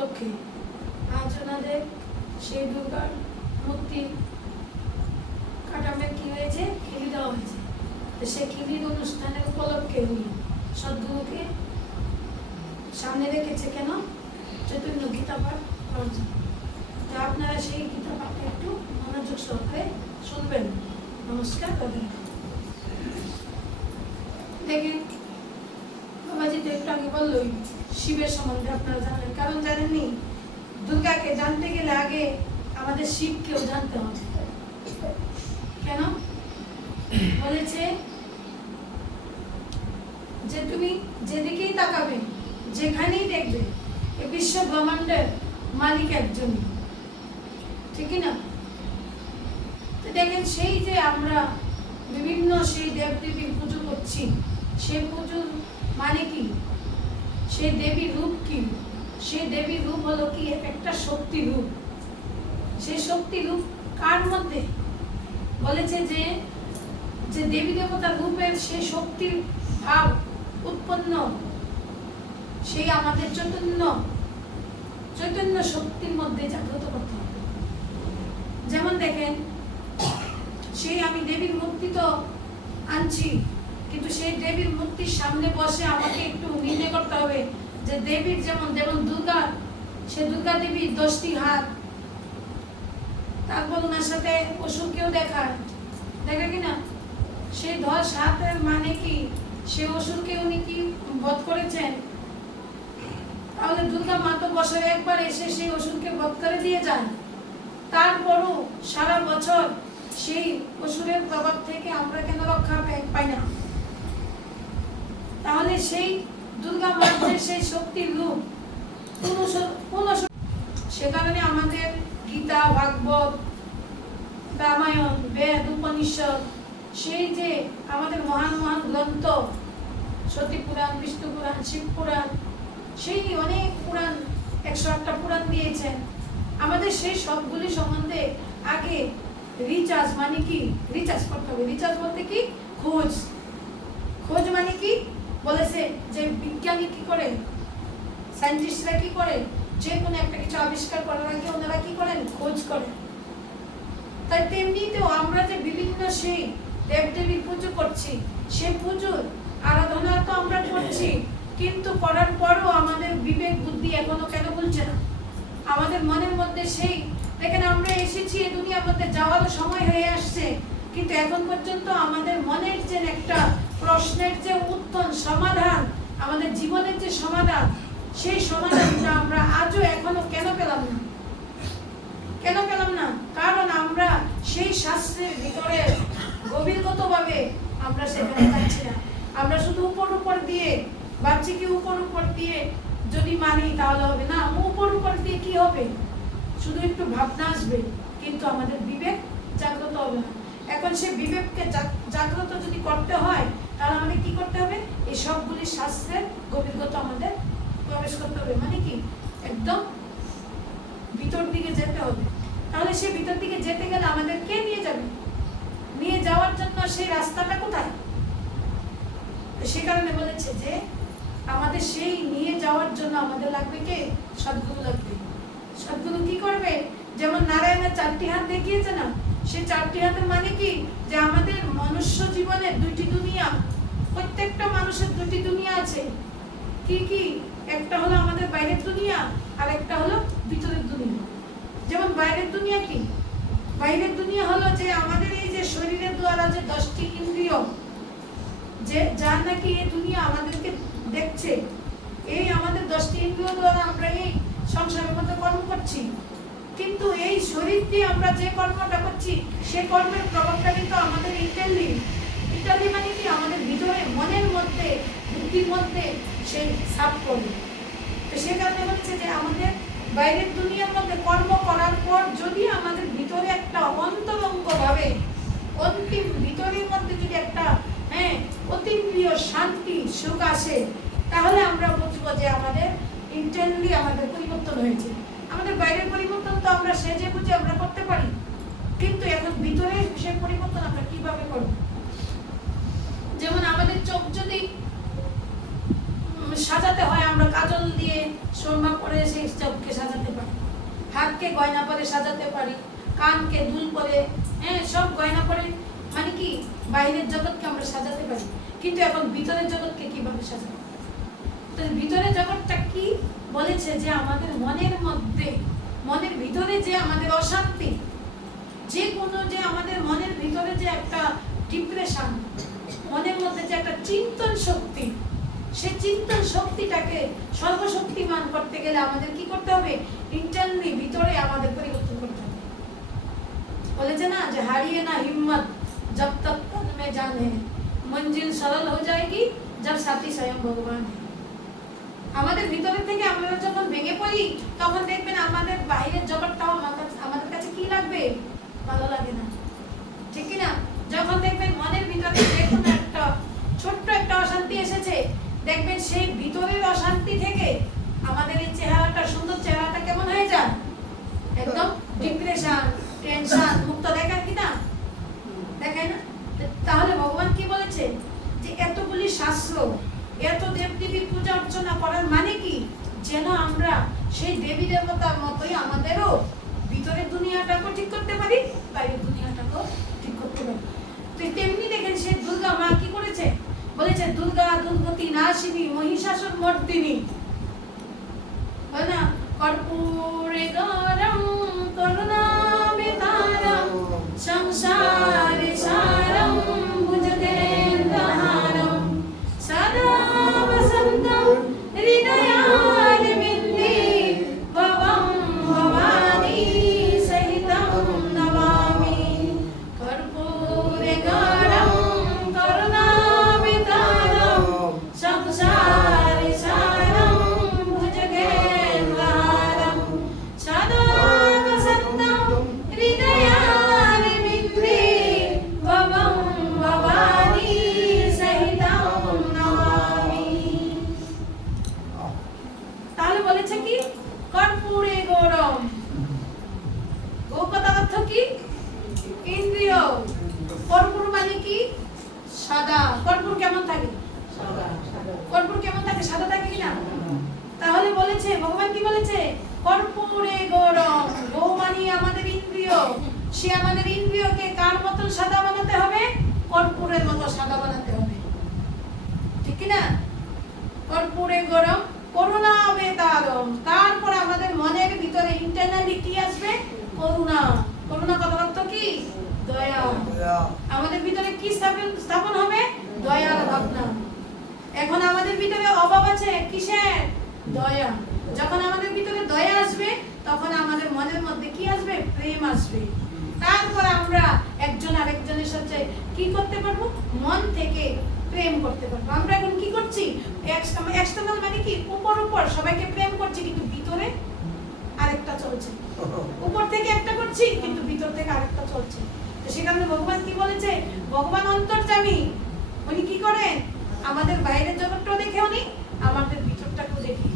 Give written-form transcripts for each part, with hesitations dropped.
উপলক্ষে আজ ওনাদের সেই দুর্গার মূর্তি কাটামে কি হয়েছে, খিলি দেওয়া হয়েছে। তো সেই খিলির অনুষ্ঠানের উপলক্ষে উনি সদ্গুরুকে সামনে রেখেছে কেন, চৈতন্য গীতা পাঠ করার জন্য। তো আপনারা সেই গীতা পাঠটা একটু মনোযোগ সহকারে শুনবেন। নমস্কার। দেখেন বাবাজি তো একটু আগে বললোই শিবের সম্বন্ধে আপনারা জানেন, কারণ জানেননি দুর্গাকে জানতে গেলে আগে আমাদের শিবকেও জানতে হবে। কেন বলেছে যে তুমি যেদিকেই তাকাবে, যেখানেই দেখবে এই বিশ্ব ব্রহ্মাণ্ডের মালিক একজন, ঠিক না? তো দেখেন সেই যে আমরা বিভিন্ন সেই দেবদেবীর পুজো করছি, সেই পুজোর মানে কি, সেই দেবীর রূপ কি? সেই দেবীর রূপ হলো কি একটা শক্তি রূপ। সেই শক্তি রূপ কার মধ্যে? বলেছে যে যে দেবী দেবতার রূপের সেই শক্তির ভাব উৎপন্ন সেই আমাদের চৈতন্য শক্তির মধ্যে জাগ্রত করতে হবে। যেমন দেখেন সেই আমি দেবীর মূর্তি তো আনছি, কিন্তু সেই দেবীর মূর্তির সামনে বসে আমাকে একটু নির্ণয় করতে হবে যে দেবীর যেমন দুর্গা, সে দুর্গা দেবীর 10টি হাত, তারপর ওনার সাথে অসুরকেও দেখায়, দেখে কিনা? সেই 10 হাতের মানে কি? সে অসুরকে উনি কি বধ করেছেন? তাহলে দুর্গা মা তো বছরে একবার এসে সেই অসুরকে বধ করে দিয়ে যান, তারপরও সারা বছর সেই অসুরের প্রভাব থেকে আমরা কেন রক্ষা পাই না? তাহলে সেই দুর্গা মায়ের সেই শক্তির রূপ কোন? সে কারণে আমাদের গীতা, ভাগবত, রামায়ণ, বেদ, উপনিষদ, সেই যে আমাদের মহান মহান গ্রন্থ, সতী পুরাণ, বিষ্ণু পুরাণ, শিব পুরাণ, সেই অনেক পুরাণ, 108টা পুরাণ দিয়েছেন আমাদের। সেই সবগুলি সম্বন্ধে আগে রিচার্জ মানে কি? রিচার্জ করতে হবে। রিচার্জ বলতে কি? খোঁজ মানে কি? বলেছে যে বিজ্ঞানী কি করে, সায়েন্টিস্টরা কি করে, যে কোনো একটা কিছু আবিষ্কার করার আগে ওনারা কি করেন? খোঁজ করেন। তাই তেমনিতেও আমরা যে বিভিন্ন সেই দেবদেবীর পুজো করছি, সেই পুজোর আরাধনা তো আমরা করছি, কিন্তু করার পরও আমাদের বিবেক বুদ্ধি এখনো কেন বলছে না? আমাদের মনের মধ্যে সেই দেখেন আমরা এসেছি এই দুনিয়ার মধ্যে, যাওয়ার সময় হয়ে আসছে, কিন্তু এখন পর্যন্ত আমাদের মনের যে একটা প্রশ্নের যে উত্তর সমাধান, আমাদের জীবনের যে সমাধান, সেই সমাধানটা আমরা আজও এখনো কেন পেলাম না? কেন পেলাম না? কারণ আমরা সেই শাস্ত্রের ভিতরে গভীরগতভাবে আমরা সেখানে যাচ্ছি না। আমরা শুধু উপর দিয়ে ভাবছি কি উপর দিয়ে যদি মানি তাহলে হবে না। উপর দিয়ে কি হবে? শুধু একটু ভাবনা আসবে, কিন্তু আমাদের বিবেক জাগ্রত হবে না। এখন সে বিবেককে জাগ্রত যদি করতে হয় তাহলে আমাদের কি করতে হবে? এই সবগুলি শাস্ত্রের গভীরগত আমাদের প্রবেশ করতে হবে। মানে কি? একদম ভিতর দিকে যেতে হবে। তাহলে সে ভিতর দিকে যেতে গেলে আমাদের কে নিয়ে যাবে? নিয়ে যাওয়ার জন্য সেই রাস্তাটা কোথায়? সে কারণে বলেছে যে আমাদের সেই নিয়ে যাওয়ার জন্য আমাদের লাগবে কে? সদ্গুরু লাগবে। সদ্গুরু কি করবে? যেমন নারায়ণের 4টি হাত দেখিয়েছে না, সেই 4টি হাতের মানে কি? যে আমাদের মনুষ্য জীবনের 2টি দুনিয়া, প্রত্যেকটা মানুষের 2টি দুনিয়া আছে। কি কি? একটা হলো আমাদের বাইরের দুনিয়া, আর একটা হলো ভিতরের দুনিয়া। যেমন বাইরের দুনিয়া কি? বাইরের দুনিয়া হলো যে আমাদের এই যে শরীরের দ্বারা যে 10টি ইন্দ্রিয়, যে যা নাকি এই দুনিয়া আমাদেরকে দেখছে, এই আমাদের 10টি ইন্দ্রিয় দ্বারা আমরা এই সংসারের মধ্যে কর্ম করছি, কিন্তু এই শরীর দিয়ে আমরা যে কর্মটা করছি সে কর্মের প্রভাবটা কিন্তু আমাদের ইন্টারলি মানে কি? আমাদের ভিতরে মনের মধ্যে, বুদ্ধির মধ্যে সেই ছাপ পড়ে। তো সে কারণে হচ্ছে যে আমাদের বাইরের দুনিয়ার মধ্যে কর্ম করার পর যদি আমাদের ভিতরে একটা অন্তরঙ্গ ভাবে অন্তিম ভিতরের মধ্যে যদি একটা অতীন্দ্রিয় শান্তি সুখ আসে, তাহলে আমরা বুঝবো যে আমাদের ইন্টারনালি আমাদের পরিবর্তন হয়েছে। আমাদের বাইরের পরিবর্তন তো আমরা সেজে বুঝে আমরা করতে পারি, কিন্তু এখন ভিতরে সেই পরিবর্তন আমরা কিভাবে করব? যেমন আমাদের চোখ যদি সাজাতে হয় আমরা কাজল দিয়ে সুরমা করে সেই চোখকে সাজাতে পারি, হাতকে গয়না পরে সাজাতে পারি, কানকে দুল পরে, হ্যাঁ সব গয়না পরে, মানে কি বাইরের জগৎকে আমরা সাজাতে পারি, কিন্তু এখন ভিতরের জগৎকে কিভাবে সাজাবো? তো ভিতরের জগৎটা কি বলেছে যে আমাদের মনের মধ্যে, মনের ভিতরে যে আমাদের অশান্তি, যে কোনো যে আমাদের মনের ভিতরে যে একটা ডিপ্রেশন, মনের মধ্যে যে একটা চিন্তন শক্তি, সেই চিন্তন শক্তিটাকে সর্বশক্তিমান করতে গেলে আমাদের কি করতে হবে? ইন্টারনালি ভিতরে আমাদের পরিবর্তন করতে হবে। বলেছে না যে হারিয়ে না হিম্মত जब तक तन में जान है, मंजिल सरल हो जाएगी जब साथी स्वयं भगवान है। আমাদের ভিতরে থেকে আমরা যখন ভেঙে পড়ি তখন দেখবেন আমাদের বাইরের জগৎটাও আমাদের কাছে কি লাগবে? ভালো লাগে না, ঠিক কি না? যখন দেখবেন মনের ভিতরে দেখুন একটা ছোট্ট একটা অশান্তি এসেছে, দেখবেন সেই ভিতরের অশান্তি থেকে আমাদের এই চেহারাটা, সুন্দর চেহারাটা কেমন হয়ে যায়? একদম ডিপ্রেশন, টেনশন মুক্ত দেখায় কি না? দেখায় না? তাহলে ভগবান কি বলেছে যে এতগুলি শাস্ত্র, এত দেবদেবীর পূজা অর্চনা করার মানে কি? যেন আমরা সেই দেবী দেবতার মতোই আমাদেরও ভিতরের দুনিয়াটাকেও ঠিক করতে পারি, বাইরের দুনিয়াটাকেও ঠিক করতে পারি। তো তেমনি দেখেন সেই দুর্গা মা কি করেছে? বলেছে দুর্গা দুর্গতি নাশিনী মহিষাসুর মর্দিনী, বলে না কর্পূরে গরম করুণাবতারম সংসারে সারম ভুজগেন্দ্রহারম সদা বসন্তম হৃদয়ারবিন্দে ভবম ভবানী সহিতম নমামি। কর্পূরে গরম করুণাবতারম সংসারে সারম ভুজগেন্দ্রহারম সদা বসন্তম হৃদয়ারবিন্দে ভবম ভবানী সহিতম নমামি। তাহলে বলেছে কি? কর্পূরে গৌরম। গো কথার অর্থ কি? ইন্দ্রিয়। কর্পূর মানে কি? সাদা। কর্পূর কেমন থাকে? কর্পূর কেমন থাকে? সাদা থাকে কিনা? তাহলে বলেছে ভগবান কি বলেছে? কর্পূরে গৌরম। গো মানে আমাদের ইন্দ্রিয়, সে আমাদের ইন্দ্রিয়কে কার মতন সাদা বানাতে হবে? কর্পূরের মতো সাদা বানাতে হবে, ঠিক কি না? কর্পূরে গরম করুণা বেতারম। তারপর আমাদের মনের ভিতরে ইন্টারনালি কি আসবে? করুণা। করুণা কথার অর্থ কি? দয়া। আমাদের ভিতরে কি স্থাপন হবে? দয়ার ভাবনা। এখন আমাদের ভিতরে অভাব আছে কিসের? দয়া। যখন আমাদের ভিতরে দয়া আসবে তখন আমাদের মনের মধ্যে কি আসবে? প্রেম আসবে। তারপর আমরা একজন আরেকজনের সাথে কি করতে পারবো? মন থেকে প্রেম করতে পারবো। আমরা এখন কি করছি? এক্সটার্নাল মানে কি? উপর উপর সবাইকে প্রেম করছি, কিন্তু ভিতরে আরেকটা চলছে। উপর থেকে একটা করছি কিন্তু ভিতর থেকে আরেকটা চলছে। তো সেখানে ভগবান কি বলেছে? ভগবান অন্তর্যামী। উনি কি করেন? আমাদের বাইরের জগৎটাও দেখে উনি, আমাদের ভিতরটাকেও দেখে।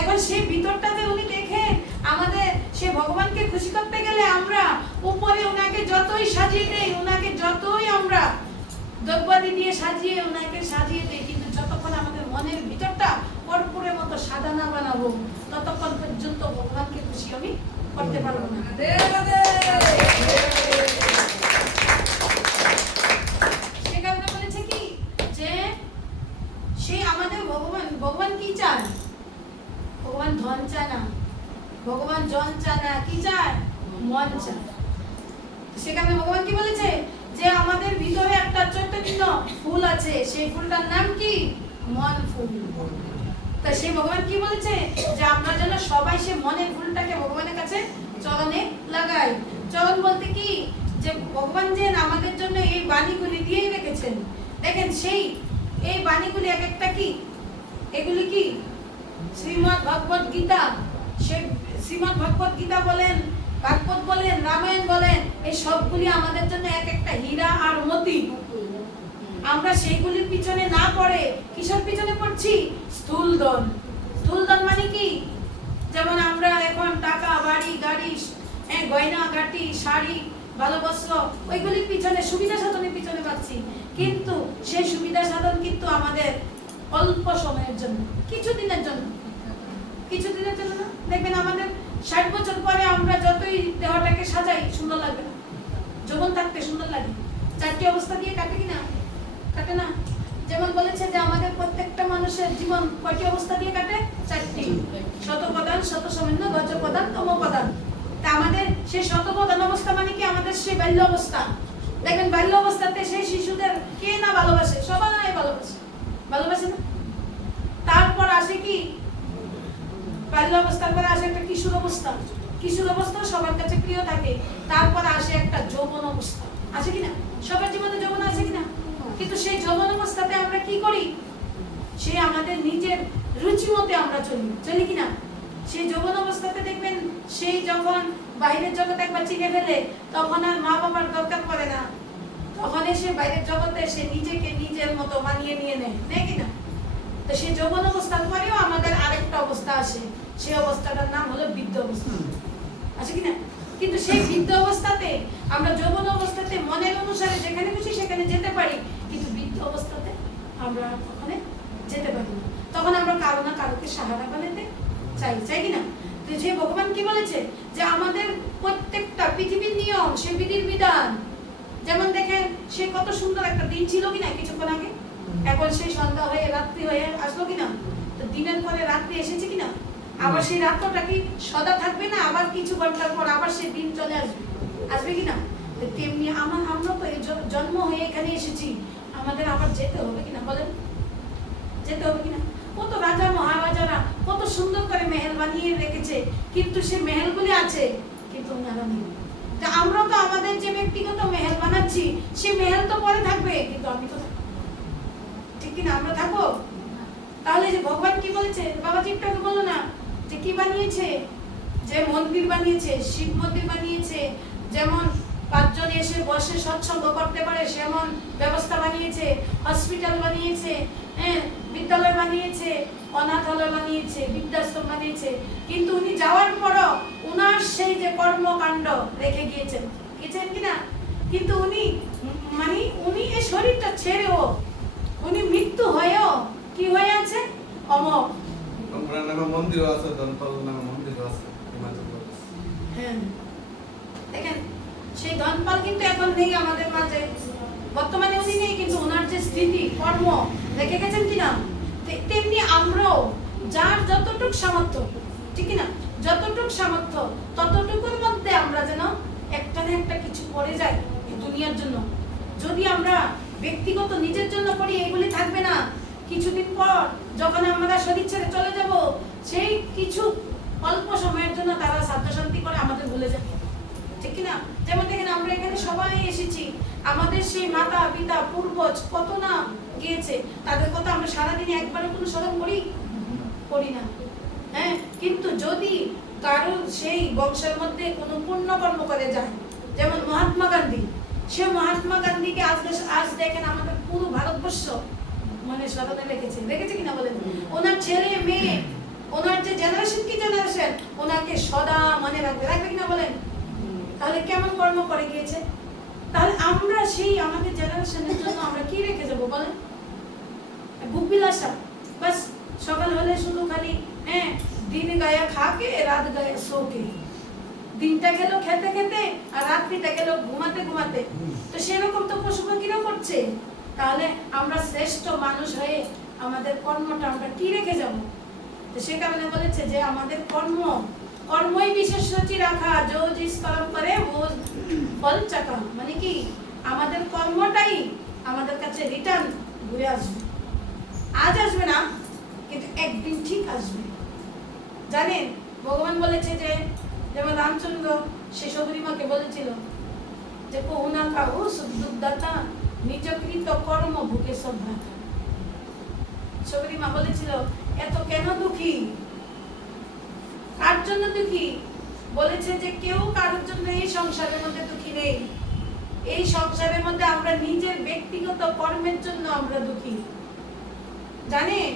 এখন সেই ভিতরটাতে উনি দেখে আমাদের, সে ভগবানকে খুশি করতে গেলে আমরা উপরে উনাকে যতই সাজিয়ে দেই, উনাকে যতই আমরা দ্রব্যাদি দিয়ে সাজিয়ে উনাকে সাজিয়ে দেই, কিন্তু যতক্ষণ আমাদের মনের ভিতরটা কর্পূরের মতো সাদা না বানাবো ততক্ষণ পর্যন্ত ভগবানকে খুশি আমি করতে পারবো না। সেখানে বলেছে কি যে সে আমাদের ভগবান, ভগবান কি চায়? ভগবান ধন চায় না, ভগবান জন চায় না, কি চায়? মন চায়। সেখানে ভগবান কি বলেছে? যে আমাদের ভিতরে একটা চৈতন্য ফুল আছে, সেই ফুলটার নাম কি? মন ফুল। তা সেই ভগবান কি বলেছে? যে আমরা যেন সবাই সে মনের ফুলটাকে ভগবানের কাছে চরণে লাগাই। চরণ বলতে কি? যে ভগবান যে আমাদের জন্য এই বাণীগুলি দিয়েই রেখেছেন। দেখেন সেই এই বাণীগুলি এক একটা কি? এগুলি কি? শ্রীমদ্ ভগবত গীতা। সে শ্রীমদ্ ভগবত গীতা বলেন, ভাগবত বলেন, রামায়ণ বলেন, এই সবগুলি আমাদের জন্য এক একটা হীরা আর মতি। আমরা সেইগুলির পিছনে না পড়ে কিসের পিছনে পড়ছি? স্থূল ধন। স্থূল ধন মানে কি? যেমন আমরা এখন টাকা, বাড়ি, গাড়ি, গয়না গাটি, শাড়ি, ভালো বস্ত্র, ওইগুলির পিছনে সুবিধা সাধনের পিছনে পাচ্ছি, কিন্তু সেই সুবিধা সাধন কিন্তু আমাদের অল্প সময়ের জন্য, কিছুদিনের জন্য না। দেখবেন আমাদের 60 বছর পরে আমরা যতই দেহটাকে সাজাই সুন্দর লাগবে না, যৌবন থাকতে সুন্দর লাগে। 4টি অবস্থা দিয়ে কাটে কিনা? কাটে না। যেমন বলেছে যে আমাদের প্রত্যেকটা মানুষের জীবন কয়টি অবস্থা দিয়ে কাটে? 4টি। শতপ্রধান, শতসমান্য, গজপ্রধান, তমপ্রধান। তা আমাদের সেই শতপ্রধান অবস্থা মানে কি? আমাদের সেই বাল্য অবস্থা। দেখবেন বাল্য অবস্থাতে সেই শিশুদের কে না ভালোবাসে? সবাই ভালোবাসে না? তারপর আসে কি? বাল্য অবস্থার পরে আসে একটা কিশোর অবস্থা। কিশোর অবস্থা সবার কাছে প্রিয় থাকে। তারপর আসে একটা যৌবন অবস্থা। আছে কিনা? সবার জীবনে যৌবন আছে কিনা? কিন্তু সেই যৌবন অবস্থাতে আমরা কি করি? সে আমাদের নিজের রুচি মতে আমরা চলি কিনা? সেই যৌবন অবস্থাতে দেখবেন সেই যখন বাইরের জগৎ একবার চিনে ফেলে তখন আর মা বাবার দরকার পড়ে না। তখন সে বাইরের জগতে সে নিজেকে নিজের মতো মানিয়ে নিয়ে নেয় কিনা? তো সেই যৌবন অবস্থার পরেও আমাদের আরেকটা অবস্থা আসে, সেই অবস্থাটার নাম হলো বৃদ্ধ অবস্থা। আছে কিনা? কিন্তু সেই বৃদ্ধ অবস্থাতে আমরা যৌবন অবস্থাতে মনের অনুসারে যেখানে খুশি সেখানে যেতে পারি, কিন্তু বৃদ্ধ অবস্থাতে আমরা ওখানে যেতে পারি না। তখন আমরা কারো না কারোকে সাহারা বানাতে চাই কিনা? তো যে ভগবান কি বলেছে যে আমাদের প্রত্যেকটা পৃথিবীর নিয়ম, সে বিধির বিধান। যেমন দেখেন সে কত সুন্দর একটা দিন ছিল কিনা কিছুক্ষণ আগে, এখন সেই সন্ধ্যা হয়ে রাত্রি হয়ে আসলো কিনা? তো দিনের পরে রাত্রি এসেছে কিনা? আবার সেই রাতটা কি সদা থাকবে না? আবার কিছু ঘন্টার পর আবার সেই দিন চলে আসবে কিনা? তেমনি আমরা তো জন্ম হয়ে এখানে এসেছি, আমাদের আবার যেতে হবে কিনা? বলেন, যেতে হবে কিনা? কত রাজা মহারাজারা কত সুন্দর করে মেহেল বানিয়ে রেখেছে, কিন্তু সে মেহেলগুলি আছে কিন্তু ওনারা নেই। তা আমরা তো আমাদের যে ব্যক্তিগত মেহেল বানাচ্ছি সে মেহেল তো পরে থাকবে, কিন্তু আমি তো থাকবো, ঠিক কিনা? আমরা থাকবো। তাহলে যে ভগবান কি বলেছে? বাবাজি একটু বললো না যে কি বানিয়েছে? যে মন্দির বানিয়েছে, শিব মন্দির বানিয়েছে, যেমন 5 জন এসে বসে সৎসঙ্গ করতে পারে সেমন ব্যবস্থা বানিয়েছে, হসপিটাল বানিয়েছে, বিদ্যালয় বানিয়েছে, অনাথালয় বানিয়েছে, বৃদ্ধাশ্রম বানিয়েছে। কিন্তু উনি যাওয়ার পরও উনার সেই যে কর্মকাণ্ড রেখে গিয়েছেন কিনা? কিন্তু উনি এই শরীরটা ছেড়েও উনি মৃত্যু হয়েও কি হয়ে আছে? অমর। মন্দিরও আছে, মন্দিরও আছে। হ্যাঁ, দেখেন সেই ধনপাল কিন্তু এখন নেই আমাদের মাঝে, বর্তমানে উনি নেই, কিন্তু ওনার যে স্মৃতি কর্ম রেখে গেছেন কিনা? তেমনি আমরাও যার যতটুক সামর্থ্য, ঠিক কিনা? যতটুক সামর্থ্য ততটুকুর মধ্যে আমরা যেন একটা না একটা কিছু করে যাই এই দুনিয়ার জন্য। যদি আমরা ব্যক্তিগত নিজের জন্য করি এগুলি থাকবে না। কিছুদিন পর যখন আমরা শরীর ছেড়ে চলে যাব, সেই কিছু অল্প সময়ের জন্য তারা সাধ্য শান্তি করে আমাদের ভুলে যাবে, ঠিক কিনা? যেমন দেখেন আমরা এখানে সবাই এসেছি, আমাদের সেই মাতা পিতা পূর্বজ কত না গিয়েছে, তাদের কথা আমরা সারাদিনে একবারও কোনো স্মরণ করি না। হ্যাঁ, কিন্তু যদি কারো সেই বংশের মধ্যে কোনো পুণ্য কর্ম করে যায়, যেমন মহাত্মা গান্ধী, সে মহাত্মা গান্ধীকে আজ দেখেন আমাদের পুরো ভারতবর্ষ মনে স্মরণে রেখেছে কিনা বলেন? ওনার ছেলে মেয়ে, ওনার যে জেনারেশন কি জেনারেশন, ওনাকে সদা মনে রাখবে কিনা বলেন? তাহলে কেমন কর্ম করে গিয়েছে? তাহলে আমরা সেই আমাদের জেনারেশনের জন্য আমরা কি রেখে যাবো বলেন? ভোগ বিলাসা, বাস সকাল হলে শুধু খালি দিন গায়া খাকে রাত গায়া শোকে, দিনটা গেল খেতে খেতে আর রাত্রিটা গেল ঘুমাতে। তো সেরকম তো পশু পাখিরাও করছে। তাহলে আমরা শ্রেষ্ঠ মানুষ হয়ে আমাদের কর্মটা আমরা কি রেখে যাব? তো সে কারণে বলেছে যে আমাদের কর্মই বিশেষ সূচি রাখা, जो जिस कर्म करे वो फल चाका। মানে কি আমাদের কর্মটাই আমাদের কাছে রিটার্ন ঘুরে আসবে। আজ আসবে না, কিন্তু একদিন ঠিক আসবে। জানেন ভগবান বলেছে যে যেমন রামচন্দ্র সে শবরীমাকে বলেছিল যে কহুনা কাহু সুখদাতা নিজকৃত কর্ম ভুকে সব ভ্রাতা। শবরীমা বলেছিল এত কেন দুঃখী, কার জন্য দুঃখী? বলেছে যে কেউ কারোর জন্য এই সংসারের মধ্যে দুঃখী নেই। এই সংসারের মধ্যে আমরা নিজের ব্যক্তিগত কর্মের জন্য আমরা দুঃখী। জানেন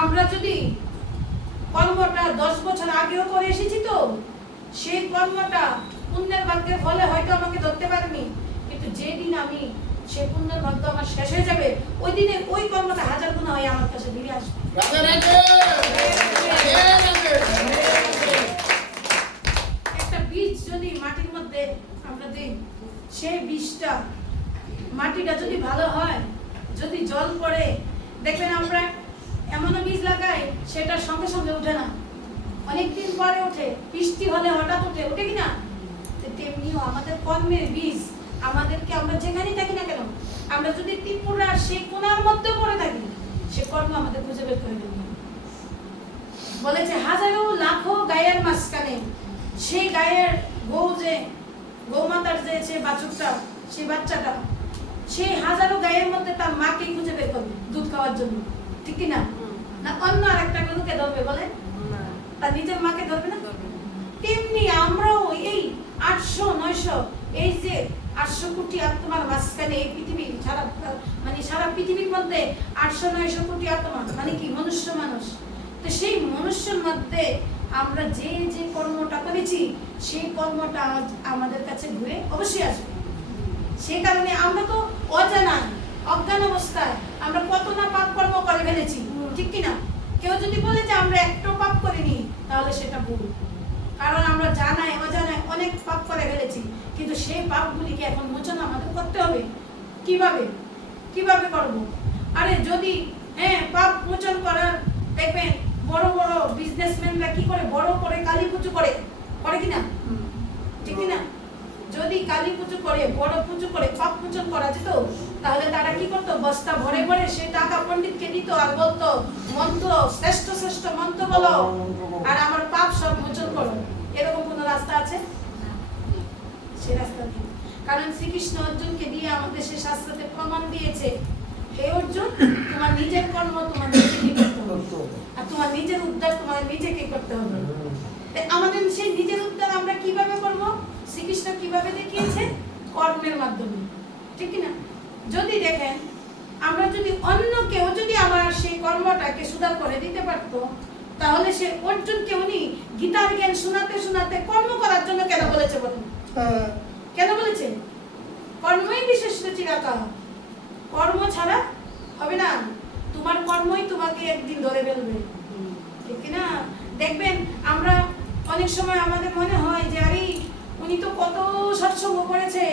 আমরা যদি কর্মটা 10 বছর আগেও করে এসেছি, তো সেই কর্মটা পুণ্যের ভাগ্যের ফলে হয়তো আমাকে ধরতে পারেনি, কিন্তু যেদিন আমি সেই পুণ্যের ভাগ্য আমার শেষ হয়ে যাবে, ওই দিনে ওই কর্মটা 1000 গুণ হয়ে আমার কাছে ফিরে আসবে। একটা বীজ যদি মাটির মধ্যে আমরা দিই, সেই বীজটা মাটিটা যদি ভালো হয়, যদি জল পড়ে, দেখবেন আমরা এমনও বীজ লাগাই সেটা সঙ্গে সঙ্গে ওঠে না, অনেকদিন পরে ওঠে, বৃষ্টি হলে হঠাৎ ওঠে, ওঠে কিনা? তেমনিও আমাদের কর্মের বীজ আমাদেরকে, আমরা যেখানেই থাকি না কেন, আমরা যদি ত্রিপুরার সেই কোণার মধ্যে পড়ে থাকি, সে কর্ম আমাদের খুঁজে বের করে দেবে। বলেছে হাজারো লাখো গায়ের মাঝখানে সেই গায়ের গৌমাতার যে সে বাছুরটা, সেই বাচ্চাটা, সেই হাজারো গায়ের মধ্যে তার মাকে খুঁজে বের করবে দুধ খাওয়ার জন্য, ঠিক কিনা? না অন্য আরেকটা গরুকে ধরবে? বলে তার নিজের মাকে ধরবে না? তেমনি আমরাও এই 800-900 এই যে 800 কোটি আত্মার মাঝখানে এই পৃথিবী সারা, মানে সারা পৃথিবীর মধ্যে 800-900 কোটি আত্মা, মানে কি মনুষ্য মানুষ। তো সেই মনুষ্যের মধ্যে আমরা যে যে কর্মটা করেছি সেই কর্মটা আমাদের কাছে ঘুরে অবশ্যই আসবে। সেই কারণে আমরা তো অজানায়, অজ্ঞান অবস্থায় আমরা কত না পাপ কর্ম করে ফেলেছি, ঠিক কিনা? কেউ যদি বলে যে আমরা একটাও পাপ করিনি, তাহলে সেটা ভুল। কারণ আমরা জানায় অজানায় অনেক পাপ করে ফেলেছি, কিন্তু সেই পাপগুলিকে এখন মোচন আমাদের করতে হবে। কিভাবে কিভাবে করব? আরে যদি পাপ মোচন করার, দেখবেন বড় বড় বিজনেসম্যানরা কি করে, বড় করে কালী পুজো করে কিনা, ঠিক কিনা? যদি কালী পুজো করে, বড় পুজো করে পাপ মোচন করা যেত, তাহলে তারা কি করতো? বস্তা ভরে ভরে সে টাকা পণ্ডিতকে দিত আর বলতো মন্ত্র, শ্রেষ্ঠ শ্রেষ্ঠ মন্ত্র বলো আর আমার পাপ সব মোচন করো। এরকম কোন রাস্তা আছে? সে রাস্তা নেই। কারণ শ্রীকৃষ্ণ অর্জুনকে দিয়ে আমাদের সে শাস্ত্রতে প্রমাণ দিয়েছে, হে অর্জুন, তোমার নিজের কর্ম তোমার নিজেকে করতে হবে, আর তোমার নিজের উদ্ধার তোমার নিজেকে করতে হবে। আমাদের সেই নিজের উদ্ধার আমরা কিভাবে করব? শ্রীকৃষ্ণ কিভাবে দেখিয়েছে? কর্মের মাধ্যমে, ঠিক কিনা? যদি দেখেন আমরা যদি অন্য কেউ যদি আমার সেই কর্মটাকে সুধার করে দিতে পারতো, তাহলে সে অর্জুনকে উনি গীতার জ্ঞান শোনাতে শোনাতে কর্ম করার জন্য কেন বলেছে বলুন? কেন বলেছে? কর্মই বিশেষ চিরাকা, কর্ম ছাড়া হবে না, তোমার কর্মই তোমাকে একদিন ধরে ফেলবে, ঠিক কিনা? দেখবেন আমরা অনেক সময় আমাদের মনে হয় যে আরে উনি তো কত সৎসঙ্গ করেছে,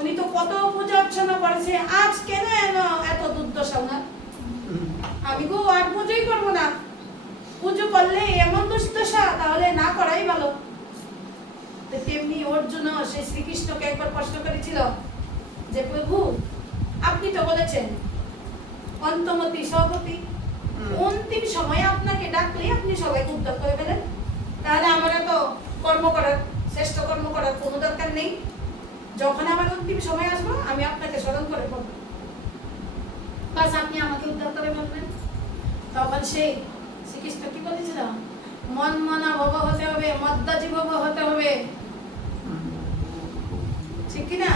উনি তো কত পূজা অর্চনা করেছে, আজ কেন এত দুর্দশা না? আমি গো আর পুজোই করবো না, পুজো করলে এমন দুর্দশা, তাহলে না করাই ভালো। তেমনি অর্জুন সে শ্রীকৃষ্ণকে একবার প্রশ্ন করেছিল যে প্রভু, আপনি তো বলেছেন অন্তমতি সহপতি, অন্তিম সময়ে আপনাকে ডাকলে আপনি সবাইকে উদ্ধার করে ফেলেন, তাহলে আমরা তো কর্ম করার, শ্রেষ্ঠ কর্ম করার কোনো দরকার নেই। যখন আমার অন্তিম সময় আসবো আমি আপনাকে স্মরণ করে পড়বো, বাস আপনি আমাকে উদ্ধার করে ফেলবেন। তখন সেই শ্রীকৃষ্ণ কি বলেছিল? মন মনা ভব হতে হবে, মদ্দাজি ভব হতে হবে, ঠিক কিনা?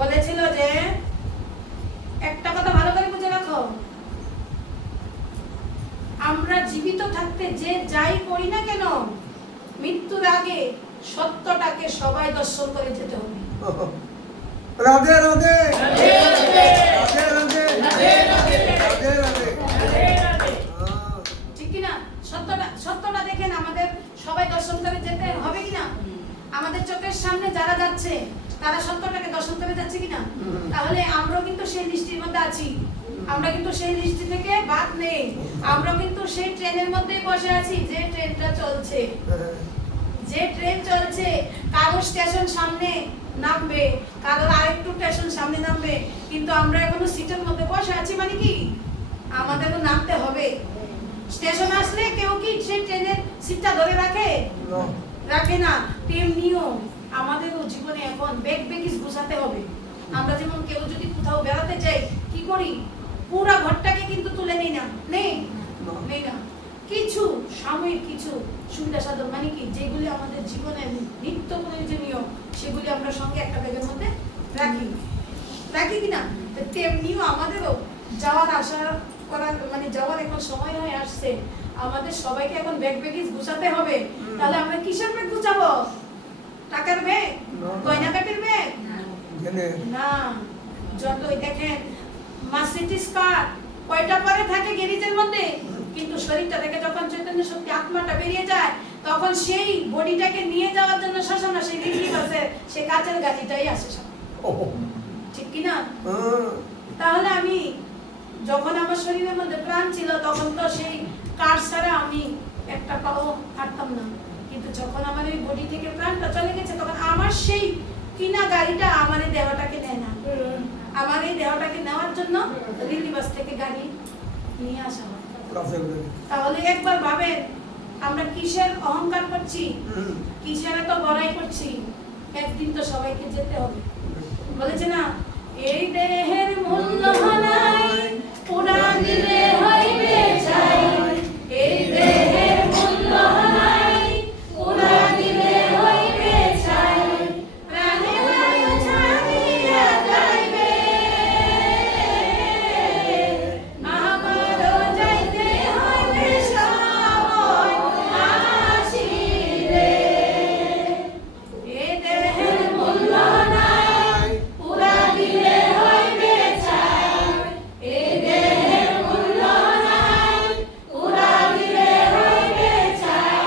বলেছিল যে একটা কথা ভালো করে বুঝে রাখো, আমরা জীবিত থাকতে যে যাই করি না কেন, মৃত্যুর আগে সত্যটাকে সবাই দর্শন করে যেতে হবে। রাধে রাধে রাধে রাধে রাধে রাধে রাধে রাধে। ঠিক কিনা? সত্যটা দেখেন আমাদের সবাই দর্শন করে যেতে হবে কিনা? আমাদের চোখের সামনে যারা যাচ্ছে তারা সত্যটাকে দর্শন করে যাচ্ছে কিনা? তাহলে আমরাও কিন্তু সেই লিস্টের মধ্যে আছি, আমরা কিন্তু সেই লিস্ট থেকে বাদ নেই, আমরা কিন্তু সেই ট্রেনের মধ্যেই বসে আছি যে ট্রেনটা চলছে, যে ট্রেন চলছে। কারো স্টেশন সামনে নামবে, কারোর আরেকটু স্টেশন সামনে নামবে, কিন্তু আমরা এখনো সিটের মধ্যে বসে আছি, মানে কি আমাদেরও নামতে হবে। স্টেশন আসলে কেউ কি সেই ট্রেনের সিটটা ধরে রাখে? রাখে না। তেমনিও আমাদেরও জীবনে এখন ব্যাগ ব্যাগিস গুছাতে হবে। আমরা যেমন কেউ যদি কোথাও বেড়াতে যাই কি করি? পুরা ঘরটাকে কিন্তু তুলে নেই না, নেই না, কিছু সাময়িক কিছু সুবিধা সাধন, মানে কি যেগুলি আমাদের জীবনের নিত্য প্রয়োজনীয় সেগুলি আমরা সঙ্গে একটা ব্যাগের মধ্যে রাখি কিনা? তেমনিও আমাদেরও যাওয়ার আশা করার, মানে যাওয়ার এখন সময় হয়ে আসছে, আমাদের সবাইকে এখন ব্যাগ ব্যাগিস গুছাতে হবে। তাহলে আমরা কিসের ব্যাগ গুছাবো? টাকার ব্যাগ? গয়নাকাটির ব্যাগ? এখানে না, যতই দেখেন মার্সিডিজ কার কয়টা পরে থাকে গ্যারেজের মধ্যে, কিন্তু শরীরটা থেকে যখন চৈতন্য শক্তি আত্মাটা বেরিয়ে যায় তখন সেই বডিটাকে নিয়ে যাওয়ার জন্য শ্মশানে সেই রিলি বাসে সেই কাচের গাড়িটাই আসে সব। ঠিক কি না? তাহলে আমি যখন আমার শরীরের মধ্যে প্রাণ ছিল তখন তো সেই কার ছাড়া আমি একটা পাও হাঁটতাম না, কিন্তু যখন আমার এই বডি থেকে প্রাণটা চলে গেছে তখন আমার সেই কিনা গাড়িটা আমার এই দেহটাকে নেয় না, আমার এই দেহটাকে নেওয়ার জন্য রিলি বাস থেকে গাড়ি নিয়ে আসা হয়। তাহলে একবার ভাবেন আমরা কিসের অহংকার করছি, কিসের এত বড়াই করছি, একদিন তো সবাইকে যেতে হবে। বলেছে না, এই দেহের মূল্য নাই পুরা দিলে হইবে ছাই, এই দেহের মূল্য নাই পুরা দিলে হইবে ছাই, প্রাণে বায়ু ছাড়িয়া যাইবে, আমারও যাইতে হইবে সময় আসিলে, এই দেহের মূল্য নাই পুরা দিলে হইবে ছাই, এই দেহের মূল্য নাই পুরা দিলে হইবে ছাই,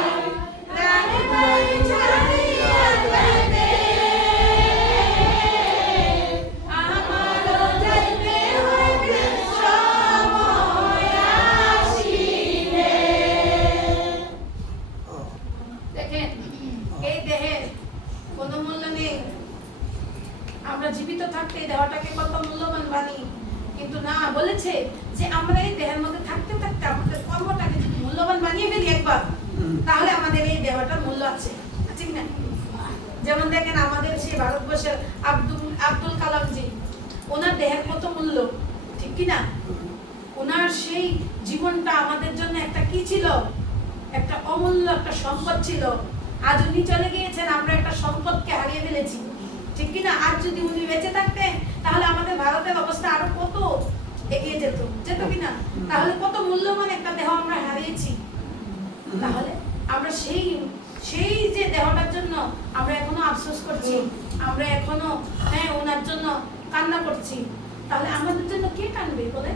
প্রাণে বায়ু ছাড়িয়া যাইবে, আমারও যাইতে হইবে সময় আসিলে। দেখেন, এই দেহের কোনো মূল্য নেই। আমরা জীবিত থাকতে এই দেহটাকে কত মূল্যবান মানি, কিন্তু না, বলেছে যে আমরা এই দেহের মধ্যে থাকতে থাকতে আমাদের কর্মটাকে যদি মূল্যবান বানিয়ে ফেলি একবার, তাহলে আমাদের এই দেহটার মূল্য আছে, ঠিক না? যেমন দেখেন আমাদের সেই ভারতবর্ষের আব্দুল কালাম জি, ওনার দেহের কত মূল্য, ঠিক কি না? ওনার সেই জীবনটা আমাদের জন্য একটা কি ছিল, একটা অমূল্য একটা সম্পদ ছিল। আজ উনি চলে গিয়েছেন, আমরা একটা সম্পদকে হারিয়ে ফেলেছি, ঠিক কি না? আজ যদি উনি বেঁচে থাকতেন তাহলে আমাদের ভারতের অবস্থা আরো কত এগিয়ে যেত, যেত কি না? তাহলে কত মূল্যবান একটা দেহ আমরা হারিয়েছি। তাহলে আমরা সেই সেই যে দেহটার জন্য আমরা এখনো আফসোস করছি, আমরা এখনো ওনার জন্য কান্না করছি, তাহলে আমাদের জন্য কে কাঁদবে বলে?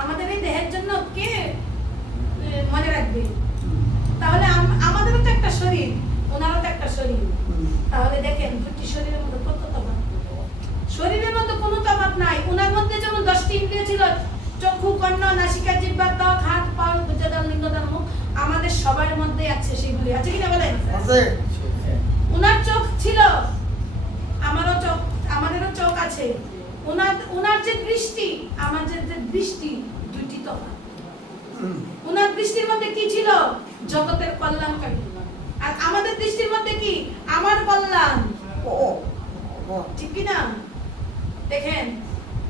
আমাদের এই দেহের জন্য কে মনে রাখবে? তাহলে আমাদেরও তো একটা শরীর, ওনারও তো একটা শরীর। তাহলে দেখেন দুটি শরীরের মধ্যে কত তফাৎ। শরীরের মধ্যে কোনো তফাৎ নাই। ওনার মধ্যে যেমন 10টি ইন্দ্রিয় ছিল, চক্ষু, কর্ণ, নাসিকা, জিহ্বা, ত্বক, হাত, পা, ভুজদান, লিঙ্গদান, মুখ, আমাদের সবার মধ্যে আছে সেগুলি, আছে কিনা বলেন? আছে। ওনার চোখ ছিল, আমারও চোখ, আমাদেরও চোখ আছে। ওনার যে দৃষ্টি, আমাদের যে দৃষ্টি, দুইটি তফাৎ। ওনার দৃষ্টির মধ্যে কি ছিল? জগতের কল্যাণকারী। আর আমাদের দৃষ্টির মধ্যে কি? আমার কল্যাণ, ঠিক কি না? দেখেন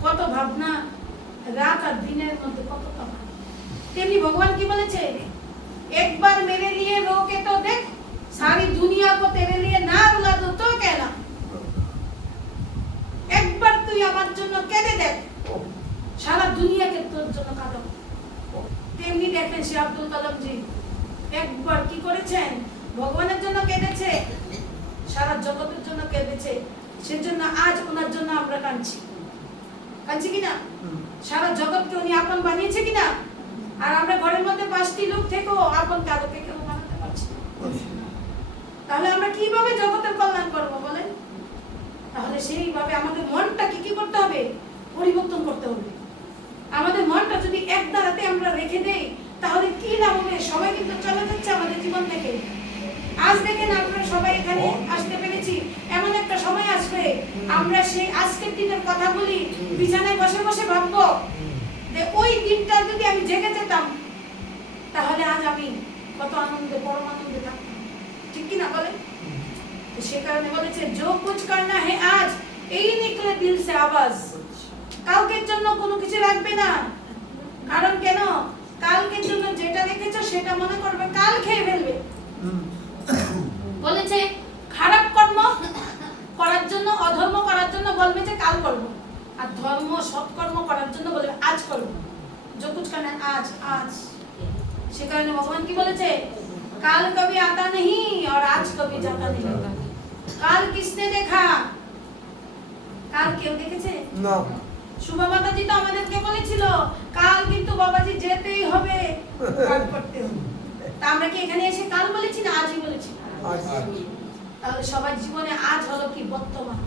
কত ভাবনা, রাত আর দিনের মধ্যে কত তফাৎ। তেমনি ভগবান কি বলেছে? একবার মেরে লিয়ে রোকে তো দেখ, সারি দুনিয়া কো তেরে লিয়ে না রুলা দো তো কেনা। একবার তুই আমার জন্য কেঁদে দেখ, সারা দুনিয়াকে তোর জন্য কাঁদাবো। তেমনি দেখেন সে আব্দুল কালাম জি একবার কি করেছেন? ভগবানের জন্য কেঁদেছে, সারা জগতের জন্য কেঁদেছে। সেজন্য আজ ওনার জন্য আমরা কাঁদছি, কাঁদছি কিনা? সারা জগৎকে উনি আপন বানিয়েছে কিনা? আর আমরা ঘরের মধ্যে 5টি লোক থেকেও আপন কাউকে কেউ বানাতে পারছি না। তাহলে আমরা কিভাবে জগতের কল্যাণ করবো বলেন? তাহলে সেইভাবে আমাদের মনটাকে কি করতে হবে? পরিবর্তন করতে হবে। আমাদের মনটা যদি এক দাঁড়াতে আমরা রেখে দেই তাহলে কি লাভ হবে? সবাই কিন্তু চলে যাচ্ছে আমাদের জীবন থেকে। আজ দেখেন আমরা সবাই এখানে আসতে পেরেছি, এমন একটা সময় আসবে আমরা সেই আজকের দিনের কথা বলি, বিছানায় বসে বসে ভাববো যে ওই দিনটা যদি আমি জেগে যেতাম তাহলে আজ আমি কত আনন্দে, পরম আনন্দে থাকতাম, ঠিক কি না বলে? সে কারণে বলেছে जो कुछ करना है आज यही निकले दिल से आवाज। কালকের জন্য কোনো কিছু রাখবে না, কারণ কেন? কালকের জন্য যেটা রেখেছো সেটা মনে করবে কাল খেয়ে ফেলবে। বলেছে খারাপ কর্ম করার জন্য, অধর্ম করার জন্য বলবে যে কাল করব, আর ধর্ম সৎকর্ম করার জন্য বলবে আজ করব। जो कुछ करना है आज आज। সে কারণে ভগবান কি বলেছে? কাল কবি आता नहीं और आज कभी जाता नहीं। কাল किसने देखा? কাল কেউ দেখেছে? না। শুভা মাতাজি তো আমাদেরকে বলেছিল কাল কিন্তু বাবাজি যেতেই হবে, পাঠ করতে হবে। তা আমরা কি এখানে এসে কাল বলেছি না আজই বলেছি? তাহলে সবার জীবনে আজ হলো কি বর্তমান।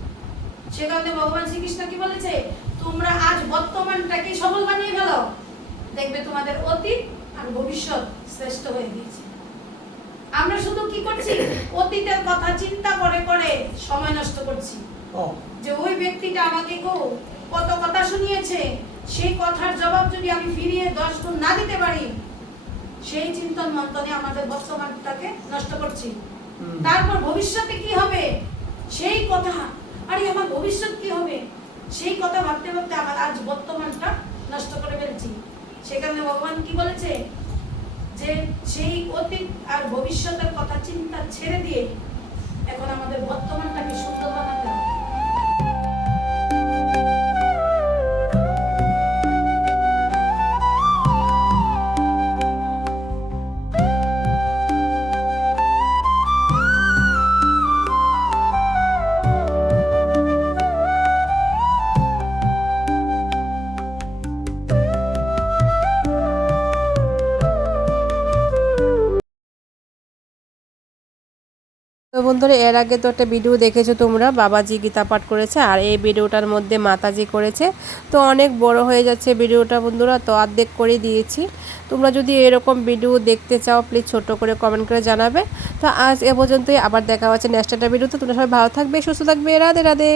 সে কারণে ভগবান শ্রীকৃষ্ণ কি বলেছে, তোমরা আজ বর্তমানটাকে সফল বানিয়ে ফেলো, দেখবে তোমাদের অতীত আর ভবিষ্যৎ শ্রেষ্ঠ হয়ে গিয়েছে। আমরা শুধু কি করছি, অতীতের কথা চিন্তা করে করে সময় নষ্ট করছি। যে ওই ব্যক্তিটা আমাকে কত কথা শুনিয়েছে, সেই কথার জবাব যদি আমি ফিরিয়ে 10 গুণ না দিতে পারি, সেই চিন্তন মন্থনে আমাদের বর্তমানটাকে নষ্ট করছি। তারপর ভবিষ্যতে কি হবে সেই কথা, আরে আমার ভবিষ্যৎ কি হবে সেই কথা ভাবতে ভাবতে আমার আজ বর্তমানটা নষ্ট করে ফেলছি। সেখানে ভগবান কি বলেছে, যে সেই অতীত আর ভবিষ্যতের কথা চিন্তা ছেড়ে দিয়ে এখন আমাদের বর্তমানটাকে সুন্দর বানাতে হবে। তো বন্ধুরা, এর আগে তো একটা ভিডিও দেখেছো তোমরা, বাবাজি গীতা পাঠ করেছে, আর এই ভিডিওটার মধ্যে মাতাজি করেছে। তো অনেক বড় হয়ে যাচ্ছে ভিডিওটা বন্ধুরা, তো অর্ধেক করে দিয়েছি। তোমরা যদি এরকম ভিডিও দেখতে চাও প্লিজ ছোট করে কমেন্ট করে জানাবে। তো আজ এ পর্যন্তই, আবার দেখা হচ্ছে নেক্সট একটা ভিডিওতে। তোমরা সবাই ভালো থাকবে, সুস্থ থাকবে, রাধে রাধে।